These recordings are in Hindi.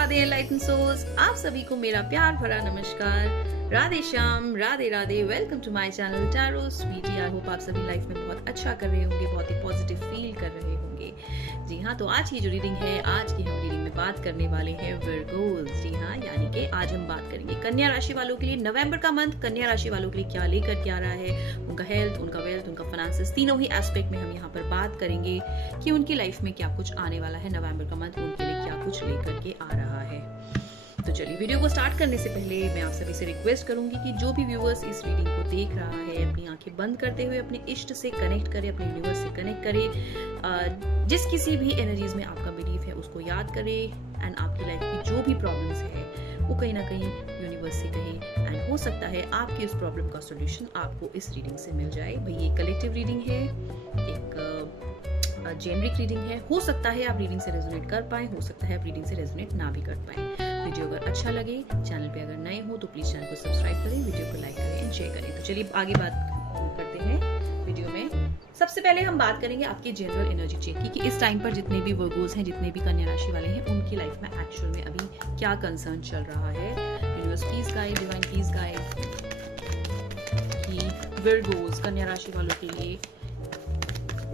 राधे एनलाइटेंड सोल्स, आप सभी को मेरा प्यार भरा नमस्कार। Radhe Shyam, Radhe Radhe. Welcome to my channel tarot sweetie. I hope आप सभी लाइफ में बहुत अच्छा कर रहे होंगे, बहुत ही पॉजिटिव फील कर रहे होंगे। जी हाँ, तो आज की जो रीडिंग है, आज की हम रीडिंग में बात करने वाले हैं वर्गोस। जी हाँ, यानी कि आज हम बात करेंगे कन्या राशि वालों के लिए नवंबर का मंथ कन्या राशि वालों के लिए क्या लेकर के आ रहा है। उनका हेल्थ, उनका वेल्थ, उनका फाइनेंसेस, तीनों ही एस्पेक्ट में हम यहाँ पर बात करेंगे कि उनकी लाइफ में क्या कुछ आने वाला है। नवंबर का मंथ उनके लिए क्या कुछ लेकर के आ रहा है। तो चलिए, वीडियो को स्टार्ट करने से पहले मैं आप सभी से रिक्वेस्ट करूंगी कि जो भी व्यूअर्स इस रीडिंग को देख रहा है, अपनी आंखें बंद करते हुए अपने इष्ट से कनेक्ट करे, अपने यूनिवर्स से कनेक्ट करे। जिस किसी भी एनर्जीज में आपका बिलीफ है उसको याद करे एंड आपकी लाइफ की जो भी प्रॉब्लम्स है वो कहीं ना कहीं यूनिवर्स से कहे एंड हो सकता है आपकी उस प्रॉब्लम का सोल्यूशन आपको इस रीडिंग से मिल जाए। भाई ये कलेक्टिव रीडिंग है, एक जेनरिक रीडिंग है। हो सकता है आप रीडिंग से रेजोनेट कर पाए, हो सकता है आप रीडिंग से रेजोनेट ना भी कर पाए। वीडियो अगर अच्छा लगे, चैनल पे अगर नए हो तो प्लीज चैनल को सब्सक्राइब करें, वीडियो को लाइक करें एंड शेयर करें। तो चलिए आगे बात करते हैं वीडियो में। सबसे पहले हम बात करेंगे आपकी जनरल एनर्जी चेक की कि इस टाइम पर जितने भी वर्गोस हैं, जितने भी कन्या राशि वाले हैं, उनकी लाइफ में एक्चुअल में अभी क्या कंसर्न चल रहा है। Universe please guide, divine please guide कि वर्गोस कन्या राशि वालों के लिए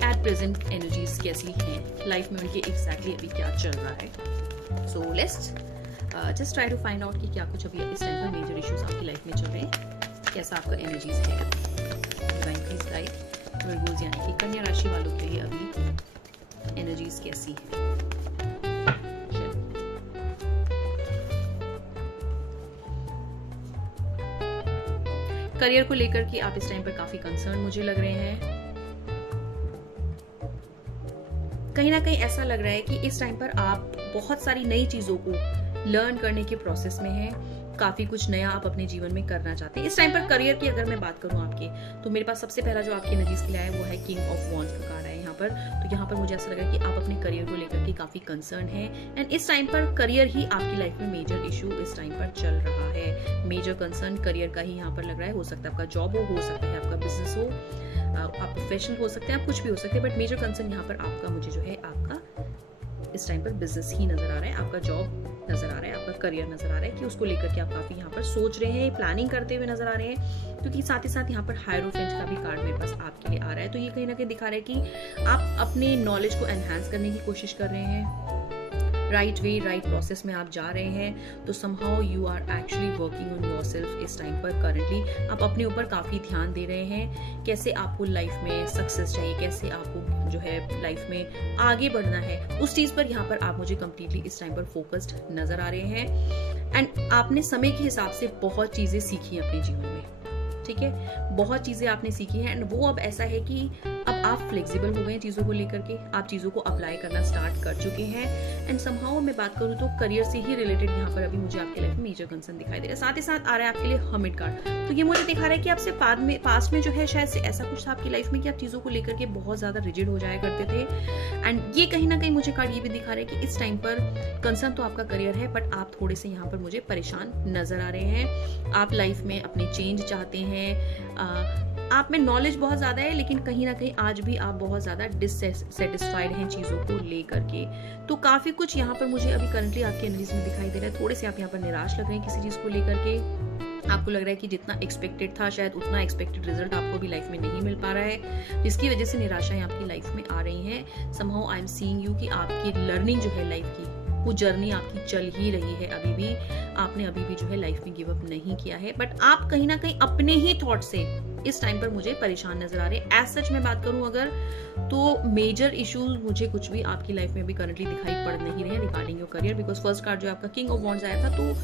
एट प्रेजेंट एनर्जीज कैसी हैं, लाइफ में उनके एग्जैक्टली अभी क्या चल रहा है। So let's just try to find out कि क्या कुछ अभी इस टाइम पर मेजर इश्यूज आपकी लाइफ में चल रहे हैं, कैसा आपका एनर्जीज है। डिवाइन प्लीज गाइड वर्गोस यानी कि कन्या राशि वालों के लिए अभी एनर्जीज कैसी है। करियर को लेकर के आप इस टाइम पर काफी कंसर्न मुझे लग रहे हैं। कहीं ना कहीं ऐसा लग रहा है कि इस टाइम पर आप बहुत सारी नई चीजों को लर्न करने के प्रोसेस में हैं। काफी कुछ नया आप अपने जीवन में करना चाहते हैं। इस टाइम पर करियर की अगर मैं बात करूं आपके, तो मेरे पास सबसे पहला जो आपकी एनर्जीज के लिए आया वो है किंग ऑफ वॉन्ड्स का कार्ड है यहाँ पर। तो यहाँ पर मुझे ऐसा लगा कि आप अपने करियर को लेकर के काफी कंसर्न है एंड इस टाइम पर करियर ही आपकी लाइफ में मेजर इशू इस टाइम पर चल रहा है। मेजर कंसर्न करियर का ही यहाँ पर लग रहा है। हो सकता है आपका जॉब हो सकता है आपका बिजनेस हो, आप प्रोफेशनल हो सकते हैं, आप कुछ भी हो सकते हैं, बट मेजर कंसर्न यहाँ पर आपका मुझे जो है आपका इस टाइम पर बिजनेस ही नजर आ रहा है, आपका जॉब नजर आ रहा है, आपका करियर नजर आ रहा है कि उसको लेकर के आप काफी यहाँ पर सोच रहे हैं, प्लानिंग करते हुए नजर आ रहे हैं। क्योंकि साथ ही साथ यहाँ पर हायरोफेंट का भी कार्ड मेरे पास आपके लिए आ रहा है। तो ये कहीं ना कहीं दिखा रहा है कि आप अपने नॉलेज को एनहांस करने की कोशिश कर रहे हैं, राइट वे, राइट प्रोसेस में आप जा रहे हैं। तो somehow you are actually working on yourself इस टाइम पर। करंटली आप अपने ऊपर काफी ध्यान दे रहे हैं, कैसे आपको लाइफ में सक्सेस चाहिए, कैसे आपको जो है लाइफ में आगे बढ़ना है, उस चीज पर यहाँ पर आप मुझे कंप्लीटली इस टाइम पर फोकस्ड नजर आ रहे हैं। एंड आपने समय के हिसाब से बहुत चीजें सीखी अपने जीवन में, ठीक है, बहुत चीजें आपने सीखी हैं एंड वो अब ऐसा है कि अब आप फ्लेक्सिबल हो गए हैं चीजों को लेकर के, आप चीजों को अप्लाई करना स्टार्ट कर चुके हैं। एंड समहाउ मैं बात करूं तो करियर से ही रिलेटेड यहाँ पर अभी मुझे आपके लाइफ में मेजर कंसर्न दिखाई दे रहा है। साथ ही साथ आ रहा है आपके लिए हर्मिट कार्ड। तो ये मुझे दिखा रहा है कि आपसे पास्ट में जो है शायद से ऐसा कुछ था आपकी लाइफ में कि आप चीजों को लेकर के बहुत ज्यादा रिजिड हो जाया करते थे। एंड ये कहीं ना कहीं मुझे कार्ड ये भी दिखा रहा है कि इस टाइम पर कंसर्न तो आपका करियर है, बट आप थोड़े से यहाँ पर मुझे परेशान नजर आ रहे हैं। आप लाइफ में अपने चेंज चाहते हैं, आप में नॉलेज बहुत ज्यादा है, लेकिन कहीं ना कहीं आज भी आप बहुत ज्यादा डिससेटिस्फाइड हैं चीजों को लेकर के। तो काफी कुछ यहाँ पर मुझे अभी करंटली आपकी एनर्जीज में दिखाई दे रहा है। थोड़े से आप यहाँ पर निराश लग रहे हैं किसी चीज को लेकर के। आपको लग रहा है कि जितना एक्सपेक्टेड था शायद उतना एक्सपेक्टेड रिजल्ट आपको भी लाइफ में नहीं मिल पा रहा है, जिसकी वजह से निराशाएं आपकी लाइफ में आ रही हैं। Somehow I am seeing you कि आपकी लर्निंग जो है लाइफ की, वो जर्नी आपकी चल ही रही है अभी भी। आपने अभी भी जो है लाइफ में गिव अप नहीं किया है, बट आप कहीं ना कहीं अपने ही थॉट से इस टाइम पर मुझे परेशान नजर आ रहे हैं। एज सच मैं बात करूं अगर, तो मेजर इश्यूज मुझे कुछ भी आपकी लाइफ में भी करंटली दिखाई पड़ नहीं रहे regarding your career. Because first card जो आपका किंग ऑफ वॉन्ड्स आया था, तो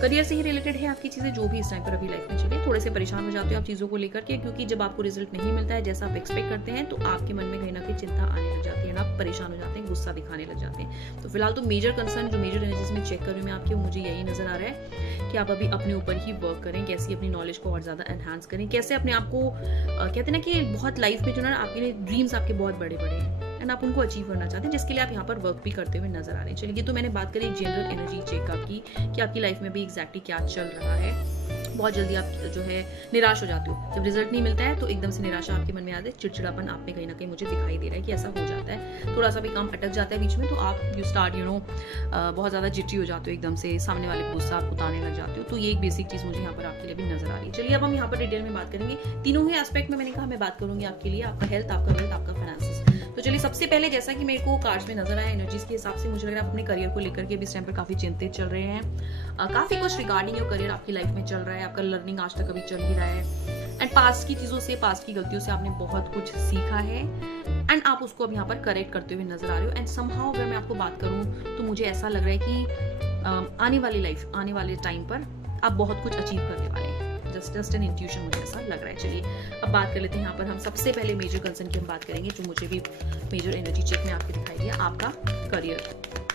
करियर से ही रिलेटेड है आपकी चीजें जो भी इस टाइम पर अभी लाइफ में चले। थोड़े से परेशान हो जाते हो आप चीजों को लेकर के, क्योंकि जब आपको रिजल्ट नहीं मिलता है जैसा आप एक्सपेक्ट करते हैं, तो आपके मन में कहीं ना कहीं चिंता आने लग जाती है, आप परेशान हो जाते हैं, गुस्सा दिखाने लग जाते हैं। तो फिलहाल तो मेजर कंसर्न जो मेजर एनर्जीज में चेक कर रही हूं मैं आपकी, मुझे यही नजर आ रहा है कि आप अभी अपने ऊपर ही वर्क करें, कैसे अपनी नॉलेज को और ज्यादा एनहांस करें, कैसे अपने आप को कहते हैं ना कि बहुत लाइफ में जो ना आपके ड्रीम्स आपके बहुत बड़े बड़े हैं एंड आप उनको अचीव करना चाहते हैं, जिसके लिए आप यहाँ पर वर्क भी करते हुए नजर आ रहे हैं। चलिए, ये तो मैंने बात करी जनरल एनर्जी चेकअप की कि आपकी लाइफ में भी एग्जैक्टली क्या चल रहा है। बहुत जल्दी आप जो है निराश हो जाते हो। जब रिजल्ट नहीं मिलता है तो एकदम से निराशा आपके मन में आती है, चिड़चिड़ापन आप में कहीं ना कहीं मुझे दिखाई दे रहा है कि ऐसा हो जाता है। थोड़ा सा भी काम अटक जाता है बीच में तो आप यू स्टार्ट बहुत ज़्यादा जिट्टी हो जाते हो, एकदम से सामने वाले को गुस्सा आप उतारने लग जाते हो। तो ये एक बेसिक चीज़ मुझे यहाँ पर आपके लिए भी नजर आ रही है। चलिए अब हम यहाँ पर डिटेल में बात करेंगे तीनों ही एस्पेक्ट में। मैंने कहा मैं बात करूंगी आपके लिए, आपका हेल्थ, आपका वेल्थ, आपका फाइनेंसेस। तो चलिए सबसे पहले जैसा कि मेरे को कार्ड्स में नजर आया एनर्जीज के हिसाब से, मुझे लग रहा है आप अपने करियर को लेकर के भी इस टाइम पर काफी चिंतित चल रहे हैं। काफी कुछ रिगार्डिंग योर करियर आपकी लाइफ में चल रहा है, आपका लर्निंग आज तक अभी चल ही रहा है एंड पास्ट की चीजों से, पास्ट की गलतियों से आपने बहुत कुछ सीखा है एंड आप उसको अब यहाँ पर करेक्ट करते हुए नजर आ रहे हो। एंड समहाउ अगर मैं आपको बात करूं तो मुझे ऐसा लग रहा है कि आने वाली लाइफ, आने वाले टाइम पर आप बहुत कुछ अचीव करने वाले हैं। जस्ट एन इंट्यूशन मुझे ऐसा लग रहा है। चलिए अब बात कर लेते हैं यहाँ पर हम सबसे पहले मेजर कंसर्न की हम बात करेंगे, जो मुझे भी मेजर एनर्जी चेक में आपको दिखाई दिया, आपका करियर,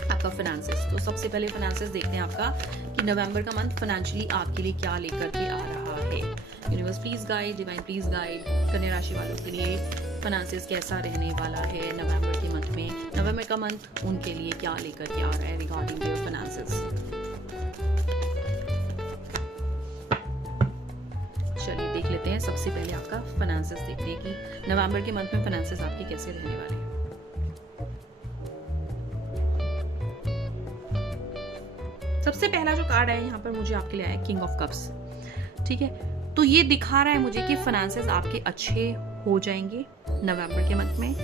आपका फाइनेंसेस। तो सबसे पहले फाइनेंसेस देखते हैं आपका कि नवंबर का मंथ फाइनेंशियली आपके लिए क्या लेकर के आ रहा है। Universe please guide, divine please guide, कन्या राशि वालों के लिए फाइनेंसेस कैसा रहने वाला है नवंबर के मंथ में। नवंबर का मंथ उनके लिए क्या लेकर के आ रहा है रिगार्डिंग देयर फाइनेंसेस। चलिए देख लेते हैं सबसे पहले आपका फाइनेंसेस, देखते हैं कि नवंबर के मंथ में फाइनेंसेस आपके कैसे रहने वाले हैं। सबसे पहला जो कार्ड है यहाँ पर मुझे आपके लिए आया किंग ऑफ कप्स। ठीक है, तो ये दिखा रहा है मुझे कि फाइनेंसेस आपके अच्छे हो जाएंगे नवंबर के मंथ में,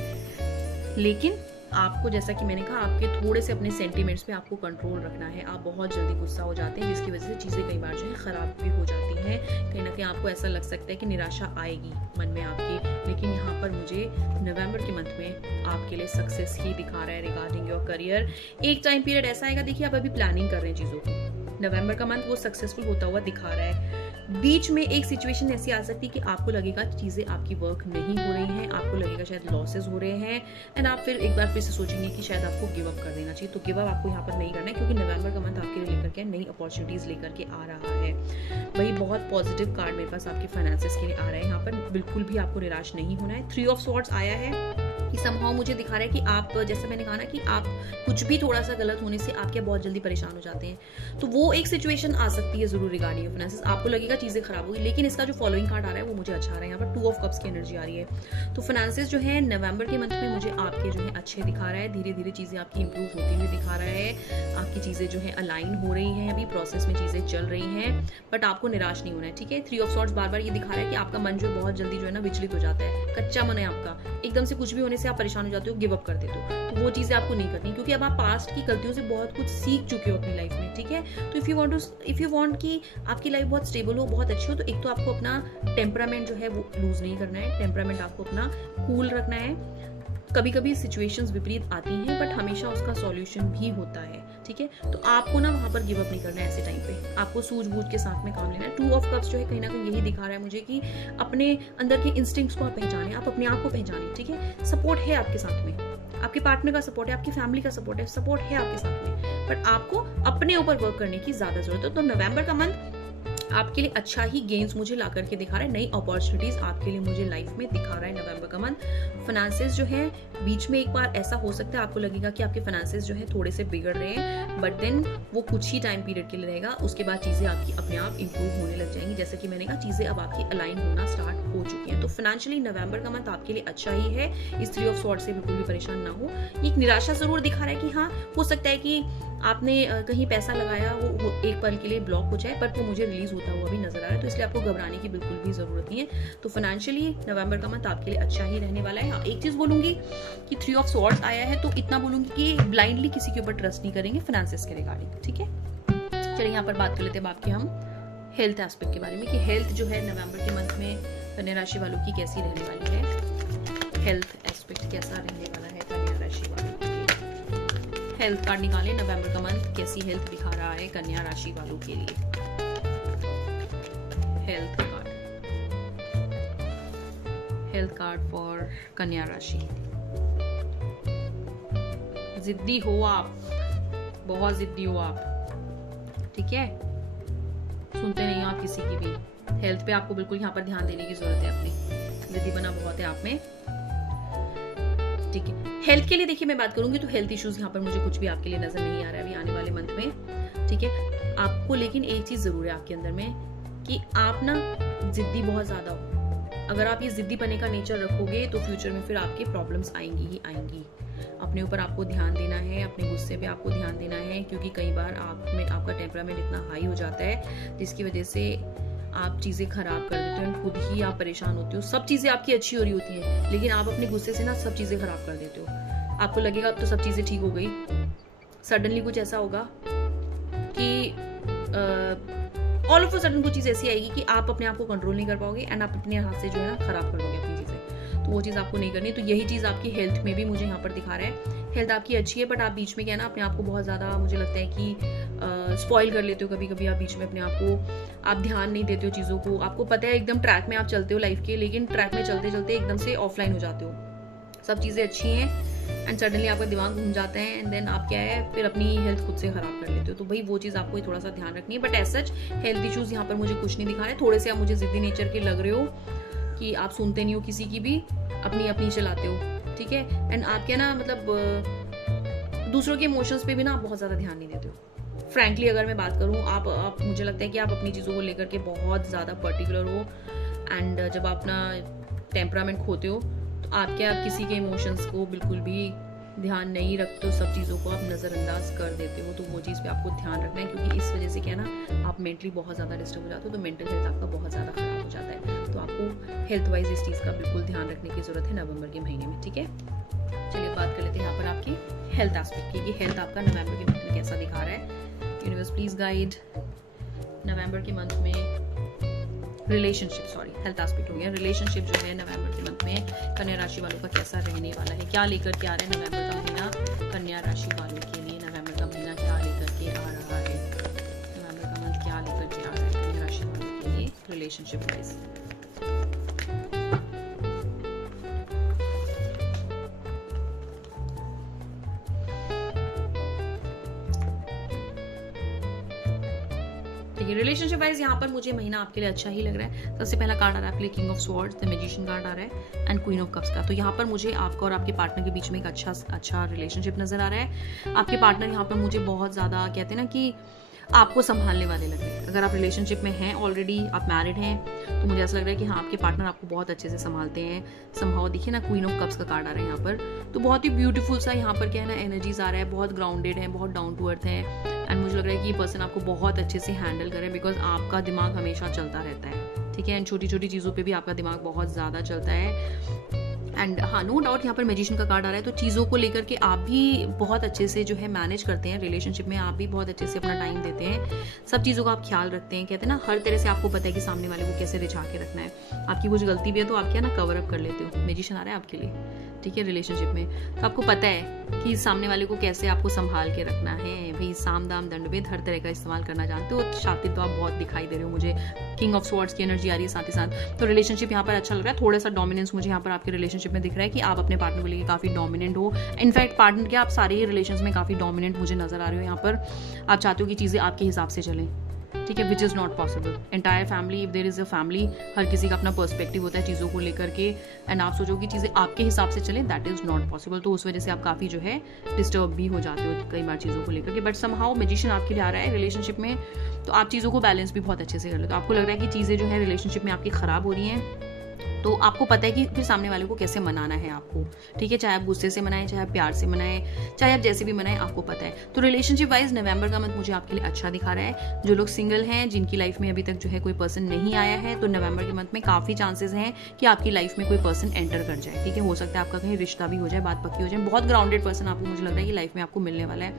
लेकिन आपको जैसा कि मैंने कहा आपके थोड़े से अपने सेंटीमेंट्स पे आपको कंट्रोल रखना है। आप बहुत जल्दी गुस्सा हो जाते हैं जिसकी वजह से चीज़ें कई बार जो है ख़राब भी हो जाती हैं। कहीं ना कहीं आपको ऐसा लग सकता है कि निराशा आएगी मन में आपके, लेकिन यहाँ पर मुझे नवंबर के मंथ में आपके लिए सक्सेस ही दिखा रहा है रिगार्डिंग योर करियर। एक टाइम पीरियड ऐसा आएगा, देखिए आप अभी प्लानिंग कर रहे हैं चीज़ों की, नवंबर का मंथ वो सक्सेसफुल होता हुआ दिखा रहा है। बीच में एक सिचुएशन ऐसी आ सकती है कि आपको लगेगा कि चीज़ें आपकी वर्क नहीं हो रही हैं, आपको लगेगा शायद लॉसेस हो रहे हैं एंड आप फिर एक बार फिर से सोचेंगे कि शायद आपको गिव अप कर देना चाहिए। तो गिव अप आपको यहाँ पर नहीं करना है, क्योंकि नवंबर का मंथ आपके लिए लेकर के नई अपॉर्चुनिटीज लेकर के आ रहा है। वही बहुत पॉजिटिव कार्ड मेरे पास आपके फाइनेंसेस के लिए आ रहा है। यहाँ पर बिल्कुल भी आपको निराश नहीं होना है। 3 ऑफ स्वॉर्ड्स आया है कि समहाउ मुझे दिखा रहा है कि आप, जैसे मैंने कहा ना कि आप कुछ भी थोड़ा सा गलत होने से आप क्या बहुत जल्दी परेशान हो जाते हैं, तो वो एक सिचुएशन आ सकती है जरूर रिगार्डिंग फाइनेंसेस। आपको लगेगा चीजें खराब होगी, लेकिन इसका जो फॉलोइंग कार्ड आ रहा है वो मुझे अच्छा आ रहा है। यहाँ पर 2 ऑफ कप्स की एनर्जी आ रही है। तो फाइनेंसेस जो है नवंबर के मंथ में मुझे आपके जो है अच्छे दिखा रहा है। धीरे धीरे चीजें आपकी इंप्रूव होती हुई दिखा रहा है। आपकी चीजें जो है अलाइन हो रही हैं, अभी प्रोसेस में चीजें चल रही हैं, बट आपको निराश नहीं होना है। ठीक है, 3 ऑफ स्वॉर्ड्स बार बार ये दिखा रहा है कि आपका मन जो है बहुत जल्दी जो है ना विचलित हो जाता है, कच्चा मन है आपका, एकदम से कुछ भी होने से आप परेशान हो जाते हो, गिव अप कर देते हो। तो वो चीजें आपको नहीं करनी, क्योंकि अब आप पास्ट की गलतियों से बहुत कुछ सीख चुके हो अपनी लाइफ में। ठीक है, तो इफ यू वांट कि आपकी लाइफ बहुत स्टेबल हो, बहुत अच्छी हो, तो एक तो आपको अपना टेम्परामेंट जो है वो लूज नहीं करना है। टेम्परामेंट आपको अपना कूल रखना है। कभी कभी सिचुएशंस विपरीत आती हैं, बट हमेशा उसका सॉल्यूशन भी होता है। ठीक है, तो आपको ना वहां पर गिव अप नहीं करना है। ऐसे टाइम पे आपको सूझबूझ के साथ में काम लेना है। 2 ऑफ कप्स जो है कहीं ना कहीं यही दिखा रहा है मुझे कि अपने अंदर के इंस्टिंक्ट्स को आप पहचानें, आप अपने आप को पहचानें। ठीक है, सपोर्ट है आपके साथ में, आपके पार्टनर का सपोर्ट है, आपकी फैमिली का सपोर्ट है आपके साथ में, बट आपको अपने ऊपर वर्क करने की ज्यादा जरूरत है। तो नवंबर का मंथ आपके लिए अच्छा ही गेन्स मुझे ला करके दिखा रहा है, नई अपॉर्चुनिटीज आपके लिए मुझे लाइफ में दिखा रहा है नवंबर का मंथ। फाइनेंसेस जो है बीच में एक बार ऐसा हो सकता है आपको लगेगा कि आपके फाइनेंसेस जो है थोड़े से बिगड़ रहे हैं, बट देन वो कुछ ही टाइम पीरियड के लिए रहेगा। उसके बाद चीजें आपकी अपने आप इंप्रूव होने लग जाएंगी। जैसे कि मैंने कहा, चीजें अब आपकी अलाइन होना स्टार्ट हो चुकी हैं। तो फाइनेंशियली नवंबर का मंथ आपके लिए अच्छा ही है। इस 3 ऑफ स्वॉर्ड्स से बिल्कुल भी परेशान ना हो। एक निराशा जरूर दिखा रहा है कि हाँ, हो सकता है कि आपने कहीं पैसा लगाया वो एक पल के लिए ब्लॉक हो जाए, बट वो मुझे रिलीज होता हुआ भी नजर आ रहा है। तो इसलिए आपको घबराने की बिल्कुल भी जरूरत नहीं है। तो फाइनेंशियली नवंबर का मंथ आपके लिए अच्छा ही रहने वाला है। हाँ, एक चीज बोलूंगी कि 3 ऑफ स्वॉर्ड्स आया है, तो इतना बोलूंगी कि ब्लाइंडली किसी के ऊपर ट्रस्ट नहीं करेंगे फाइनेंसेस के रिगार्डिंग। ठीक है, चलिए यहाँ पर बात कर लेते हैं आपके हम हेल्थ एस्पेक्ट के बारे में कि हेल्थ जो है नवंबर के मंथ में कन्या राशि वालों की कैसी रहने वाली है। हेल्थ एस्पेक्ट कैसा रहने वाला है कन्या राशि वालों के लिए। हेल्थ कार्ड निकालें, नवंबर का मंथ कैसी हेल्थ दिखा रहा है कन्या राशि वालों के लिए। हेल्थ कार्ड फॉर कन्या राशि। जिद्दी हो आप, बहुत जिद्दी हो आप। ठीक है, सुनते नहीं हो आप किसी की भी। हेल्थ पे आपको बिल्कुल यहाँ पर ध्यान देने की जरूरत है। अपनी जिद्दी बना बहुत है आप में। ठीक है, हेल्थ के लिए देखिए मैं बात करूंगी तो हेल्थ इश्यूज यहाँ पर मुझे कुछ भी आपके लिए नजर नहीं आ रहा है अभी आने वाले मंथ में। ठीक है, आपको लेकिन एक चीज जरूर है आपके अंदर में कि आप ना जिद्दी बहुत ज़्यादा हो। अगर आप ये जिद्दी पने का नेचर रखोगे तो फ्यूचर में फिर आपकी प्रॉब्लम्स आएंगी ही आएंगी। अपने ऊपर आपको ध्यान देना है, अपने गुस्से पे आपको ध्यान देना है, क्योंकि कई बार आप में आपका टेम्परामेंट इतना हाई हो जाता है जिसकी वजह से आप चीज़ें खराब कर देते हो, खुद ही आप परेशान होते हो। सब चीज़ें आपकी अच्छी हो रही होती हैं, लेकिन आप अपने गुस्से से ना सब चीज़ें खराब कर देते हो। आपको लगेगा अब तो सब चीज़ें ठीक हो गई, सडनली कुछ ऐसा होगा कि ऑल ऑफ अ सडन कुछ चीज़ ऐसी आएगी कि आप अपने आप को कंट्रोल नहीं कर पाओगे एंड आप अपने हाथ से जो है ना खराब कर दोगे अपनी चीज़ें। तो वो चीज़ आपको नहीं करनी। तो यही चीज़ आपकी हेल्थ में भी मुझे यहाँ पर दिखा रहा है। हेल्थ आपकी अच्छी है, बट आप बीच में क्या है ना अपने आप को बहुत ज़्यादा, मुझे लगता है कि स्पॉइल कर लेते हो। कभी कभी आप बीच में अपने आप को आप ध्यान नहीं देते हो चीज़ों को। आपको पता है एकदम ट्रैक में आप चलते हो लाइफ के, लेकिन ट्रैक में चलते चलते एकदम से ऑफलाइन हो जाते हो। सब चीज़ें अच्छी हैं एंड सडनली आपका दिमाग घूम जाता है एंड देन आप क्या है फिर अपनी हेल्थ खुद से खराब कर लेते हो। तो भाई वो चीज़ आपको थोड़ा सा ध्यान रखनी है। But as such health issues यहाँ पर मुझे कुछ नहीं दिखा रहे। थोड़े से आप मुझे जिद्दी नेचर के लग रहे हो कि आप सुनते नहीं हो किसी की भी, अपनी अपनी चलाते हो, ठीक है। एंड आप क्या ना मतलब दूसरों के इमोशंस पे भी ना आप बहुत ज़्यादा ध्यान नहीं देते हो। फ्रैंकली अगर मैं बात करूँ, आप मुझे लगता है कि आप अपनी चीज़ों को लेकर के बहुत ज़्यादा पर्टिकुलर हो एंड जब आप अपना टेम्परामेंट खोते हो तो आप क्या किसी के इमोशंस को बिल्कुल भी ध्यान नहीं रखते हो, सब चीज़ों को आप नज़रअंदाज कर देते हो। तो वो चीज़ पे आपको ध्यान रखना है, क्योंकि इस वजह से क्या है ना आप मेंटली बहुत ज़्यादा डिस्टर्ब हो जाते हो, तो मेंटल हेल्थ आपका बहुत ज़्यादा खराब हो जाता है। तो आपको हेल्थ वाइज इस चीज़ का बिल्कुल ध्यान रखने की ज़रूरत है नवंबर के महीने में, ठीक है। चलिए बात कर लेते हैं यहाँ पर आपकी हेल्थ एस्पेक्ट की, कि हेल्थ आपका नवंबर के मंथ में कैसा दिखा रहा है। यूनिवर्स प्लीज गाइड नवंबर के मंथ में रिलेशनशिप, सॉरी हेल्थ एस्पेक्ट हो गया, रिलेशनशिप जो है नवंबर के मंथ में कन्या राशि वालों का कैसा रहने वाला है, क्या लेकर के आ रहा है नवंबर का महीना कन्या राशि वालों के लिए। नवंबर का महीना क्या लेकर के आ रहा है, नवंबर का मंथ क्या लेकर के आ रहा है कन्या राशि वालों के लिए रिलेशनशिप वाइज। रिलेशनशिप वाइज यहाँ पर मुझे महीना आपके लिए अच्छा ही लग रहा है। सबसे पहला कार्ड आ रहा है आपके लिए king of swords, the magician card आ रहा है एंड क्वीन ऑफ कप्स का। तो यहाँ पर मुझे आपका और आपके पार्टनर के बीच में एक अच्छा रिलेशनशिप नजर आ रहा है। आपके पार्टनर यहाँ पर मुझे बहुत ज्यादा कहते हैं ना कि आपको संभालने वाले लग रहे हैं। अगर आप रिलेशनशिप में हैं ऑलरेडी, आप मैरिड हैं, तो मुझे ऐसा लग रहा है कि हाँ आपके पार्टनर आपको बहुत अच्छे से संभालते हैं। संभाव देखिए ना, क्वीन ऑफ कप्स का कार्ड आ रहा है यहाँ पर, तो बहुत ही ब्यूटीफुल सा यहाँ पर क्या है ना एनर्जीज आ रहा है, बहुत ग्राउंडेड है, बहुत डाउन टू अर्थ है एंड मुझे लग रहा है कि ये पर्सन आपको बहुत अच्छे से हैंडल करे, बिकॉज आपका दिमाग हमेशा चलता रहता है, ठीक है। एंड छोटी छोटी चीज़ों पे भी आपका दिमाग बहुत ज़्यादा चलता है। एंड हाँ नो डाउट यहाँ पर मैजिशियन का कार्ड आ रहा है, तो चीज़ों को लेकर के आप भी बहुत अच्छे से जो है मैनेज करते हैं। रिलेशनशिप में आप भी बहुत अच्छे से अपना टाइम देते हैं, सब चीज़ों का आप ख्याल रखते हैं। कहते हैं ना हर तरह से आपको पता है कि सामने वाले को कैसे रिझा के रखना है। आपकी कुछ गलती भी है तो आप क्या ना कवर अप कर लेते हो। मैजिशियन आ रहा है आपके लिए, ठीक है, रिलेशनशिप में। तो आपको पता है कि सामने वाले को कैसे आपको संभाल के रखना है। भाई साम दाम दंड भेद हर तरह का इस्तेमाल करना जानते हो। शातिर तो आप बहुत दिखाई दे रहे हो, मुझे किंग ऑफ स्वॉर्ड्स की एनर्जी आ रही है साथ ही साथ। तो रिलेशनशिप यहाँ पर अच्छा लग रहा है। थोड़ा सा डोमिनेंस मुझे यहाँ पर आपके रिलेशनशिप में दिख रहा है कि आप अपने पार्टनर को लेकर काफी डोमिनेंट हो। इनफैक्ट पार्टनर के आप सारे ही रिलेशंस में काफी डोमिनेंट मुझे नजर आ रहे हो। यहाँ पर आप चाहते हो कि चीजें आपके हिसाब से चलें, ठीक है, which is not possible. Entire family, if there is a family, हर किसी का अपना पर्सपेक्टिव होता है चीज़ों को लेकर के एंड आप सोचो कि चीज़ें आपके हिसाब से चलें, दैट इज़ नॉट पॉसिबल। तो उस वजह से आप काफ़ी जो है डिस्टर्ब भी हो जाते हो कई बार चीज़ों को लेकर के। बट समहाउ मैजिशियन आपके लिए आ रहा है रिलेशनशिप में, तो आप चीज़ों को बैलेंस भी बहुत अच्छे से कर लेते हो। आपको लग रहा है कि चीज़ें जो है रिलेशनशिप में आपकी ख़राब हो रही हैं, तो आपको पता है कि फिर सामने वाले को कैसे मनाना है आपको, ठीक है। चाहे आप गुस्से से मनाएं, चाहे आप प्यार से मनाएं, चाहे आप जैसे भी मनाएं, आपको पता है। तो रिलेशनशिप वाइज नवंबर का मंथ मुझे आपके लिए अच्छा दिखा रहा है। जो लोग सिंगल हैं, जिनकी लाइफ में अभी तक जो है कोई पर्सन नहीं आया है, तो नवंबर के मंथ में काफ़ी चांसेस हैं कि आपकी लाइफ में कोई पर्सन एंटर कर जाए, ठीक है। हो सकता है आपका कहीं रिश्ता भी हो जाए, बात पक्की हो जाए। बहुत ग्राउंडेड पर्सन आपको मुझे लग रहा है कि लाइफ में आपको मिलने वाला है।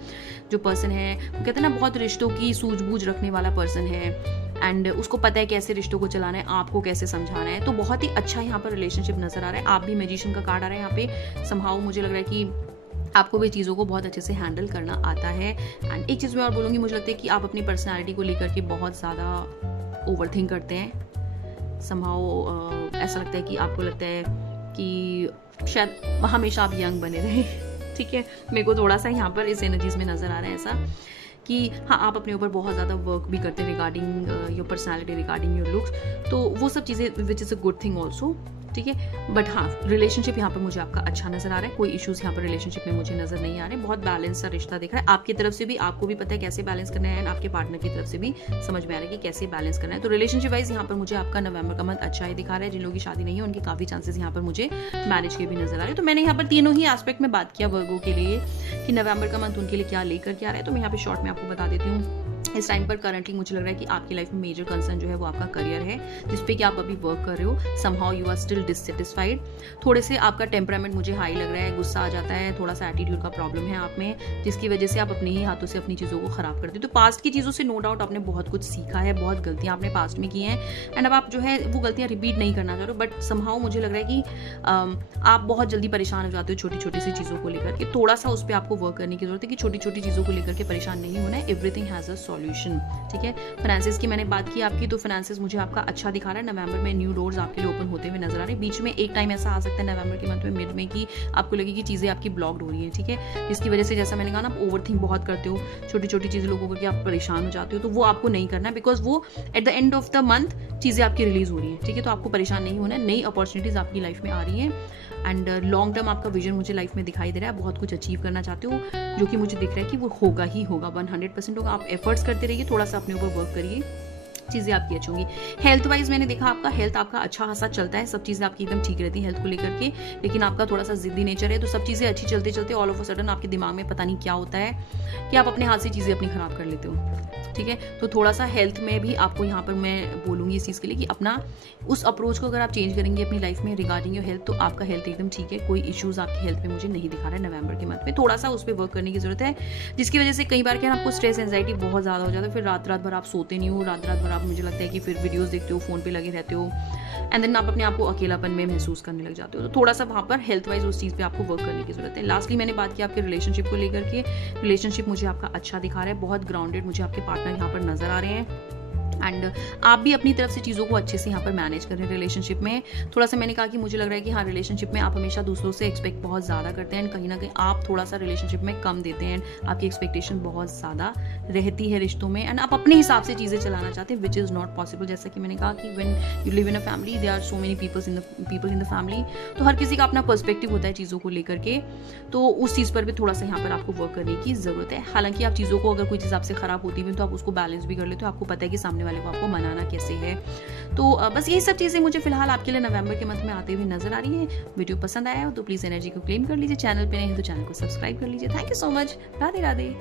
जो पर्सन है वो कहते हैं ना बहुत रिश्तों की सूझबूझ रखने वाला पर्सन है एंड उसको पता है कैसे रिश्तों को चलाना है, आपको कैसे समझाना है। तो बहुत ही अच्छा यहाँ पर रिलेशनशिप नजर आ रहा है। आप भी मैजिशियन का कार्ड आ रहा है यहाँ पे। समहाउ मुझे लग रहा है कि आपको भी चीज़ों को बहुत अच्छे से हैंडल करना आता है। एंड एक चीज़ मैं और बोलूँगी, मुझे लगता है कि आप अपनी पर्सनैलिटी को लेकर के बहुत ज़्यादा ओवरथिंक करते हैं। समहाउ ऐसा लगता है कि आपको लगता है कि शायद हमेशा आप यंग बने रहें, ठीक है। मेरे को थोड़ा सा यहाँ पर इस एनर्जीज में नज़र आ रहा है ऐसा कि हाँ आप अपने ऊपर बहुत ज़्यादा वर्क भी करते हैं regarding your personality, regarding your looks. तो वो सब चीज़ें which is a good thing also. ठीक है। बट हाँ, रिलेशनशिप यहाँ पर मुझे आपका अच्छा नजर आ रहा है, कोई इश्यूज यहाँ पर रिलेशनशिप में मुझे नजर नहीं आ रहे, बहुत बैलेंस सा रिश्ता दिख रहा है। आपकी तरफ से भी आपको भी पता है कैसे बैलेंस करना है, एंड आपके पार्टनर की तरफ से भी समझ में आ रहा है कि कैसे बैलेंस करना है। तो रिलेशनशिप वाइज यहाँ पर मुझे आपका नवंबर का मंथ अच्छा ही दिखा रहा है। जिन लोगों की शादी नहीं है उनके काफी चांसेस यहाँ पर मुझे मैरिज के भी नजर आ रहे हैं। तो मैंने यहाँ पर तीनों ही एस्पेक्ट में बात किया वर्गो के लिए कि नवंबर का मंथ उनके लिए क्या लेकर के आ रहा है। तो मैं यहाँ पे शॉर्ट में आपको बता देती हूँ। इस टाइम पर करंटली मुझे लग रहा है कि आपकी लाइफ में मेजर कंसर्न जो है वो आपका करियर है, जिसपे कि आप अभी वर्क कर रहे हो। Somehow you are still dissatisfied. थोड़े से आपका टेम्परामेंट मुझे हाई लग रहा है, गुस्सा आ जाता है, थोड़ा सा एटीट्यूड का प्रॉब्लम है आप में, जिसकी वजह से आप अपने ही हाथों से अपनी चीज़ों को खराब करते हो। तो पास्ट की चीज़ों से नो डाउट आपने बहुत कुछ सीखा है, बहुत गलतियाँ आपने पास्ट में की हैं, एंड अब आप जो है वो गलतियाँ रिपीट नहीं करना चाह रहे हो। बट समहाउ मुझे लग रहा है कि आप बहुत जल्दी परेशान हो जाते हो छोटी छोटी सी चीज़ों को लेकर के। थोड़ा सा उस पर आपको वर्क करने की जरूरत है कि छोटी छोटी चीज़ों को लेकर के परेशान नहीं होना है। एवरीथिंग हैज़ अ सॉल्यूशन, ठीक है। फाइनेंसेस की मैंने बात की आपकी, तो फाइनेंसेस मुझे आपका अच्छा दिखा रहा है। नवंबर में न्यू डोर्स आपके लिए ओपन होते हुए नजर आ रहे हैं। बीच में एक टाइम ऐसा आ सकता है नवंबर के मंथ में मिड में कि आपको लगे कि चीज़ें आपकी ब्लॉक्ड हो रही हैं, ठीक है, जिसकी वजह से जैसा मैंने कहा ना, आप ओवरथिंक बहुत करते हो, छोटी छोटी चीज़ें लोगों को कि आप परेशान हो जाते हो। तो वो आपको नहीं करना है, बिकॉज वो at the end of the month चीज़ें आपकी रिलीज हो रही हैं, ठीक है। तो आपको परेशान नहीं होना है, नई अपॉर्चुनिटीज आपकी लाइफ में आ रही हैं, एंड लॉन्ग टर्म आपका विजन मुझे लाइफ में दिखाई दे रहा है। बहुत कुछ अचीव करना चाहते हो, जो कि मुझे दिख रहा है कि वो होगा ही होगा, 100% होगा। आप एफर्ट्स करते रहिए, थोड़ा सा अपने ऊपर वर्क करिए, चीज़ें आपकी अच्छी होंगी। हेल्थ वाइज मैंने देखा आपका हेल्थ आपका अच्छा खासा चलता है, सब चीज़ें आपकी एकदम ठीक रहती है हेल्थ को लेकर के, लेकिन आपका थोड़ा सा जिद्दी नेचर है। तो सब चीज़ें अच्छी चलते चलते ऑल ऑफ अ सडन आपके दिमाग में पता नहीं क्या होता है कि आप अपने हाथ से चीज़ें अपनी खराब कर लेते हो, ठीक है। तो थोड़ा सा हेल्थ में भी आपको यहाँ पर मैं बोलूँगी इस चीज़ के लिए कि अपना उस अप्रोच को अगर आप चेंज करेंगे अपनी लाइफ में रिगार्डिंग योर हेल्थ, तो आपका हेल्थ एकदम ठीक है। कोई इश्यूज आपकी हेल्थ में मुझे नहीं दिखा रहा है नवंबर के मंथ में। थोड़ा सा उस पर वर्क करने की जरूरत है, जिसकी वजह से कई बार क्या आपको स्ट्रेस एंजाइटी बहुत ज़्यादा हो जाता है। फिर रात रात भर आप सोते नहीं हो, रात रात भर आप, मुझे लगता है कि फिर वीडियोस देखते हो, फोन पे लगे रहते हो, एंड देन आप अपने आप को अकेलापन में महसूस करने लग जाते हो। तो थोड़ा सा वहाँ पर हेल्थ वाइज उस चीज़ पे आपको वर्क करने की जरूरत है। लास्टली मैंने बात की आपके रिलेशनशिप को लेकर के। रिलेशनशिप मुझे आपका अच्छा दिखा रहा है, बहुत ग्राउंडेड मुझे आपके पार्टनर यहाँ पर नजर आ रहे हैं, एंड आप भी अपनी तरफ से चीज़ों को अच्छे से यहाँ पर मैनेज कर रहे हैं रिलेशनशिप में। थोड़ा सा मैंने कहा कि मुझे लग रहा है कि हाँ, रिलेशनशिप में आप हमेशा दूसरों से एक्सपेक्ट बहुत ज़्यादा करते हैं, एंड कहीं ना कहीं आप थोड़ा सा रिलेशनशिप में कम देते हैं, आपकी एक्सपेक्टेशन बहुत ज़्यादा रहती है रिश्तों में, एंड आप अपने हिसाब से चीज़ें चलाना चाहते हैं, विच इज़ नॉट पॉसिबल। जैसा कि मैंने कहा कि when you live in a family there are so many people in the family, तो हर किसी का अपना पर्सपेक्टिव होता है चीज़ों को लेकर के, तो उस चीज़ पर भी थोड़ा सा यहाँ पर आपको वर्क करने की ज़रूरत है। हालांकि आप चीज़ों को, अगर कोई चीज़ आपसे खराब होती है तो आप उसको बैलेंस भी कर लेते हो, आपको पता है कि सामने वाले को आपको मनाना कैसे है। तो बस यही सब चीज़ें मुझे फिलहाल आपके लिए नवंबर के मंथ में आते हुए नजर आ रही है। वीडियो पसंद आया हो तो प्लीज़ एनर्जी को क्लेम कर लीजिए, चैनल पे नहीं है तो चैनल को सब्सक्राइब कर लीजिए। Thank you so much, Radhe Radhe.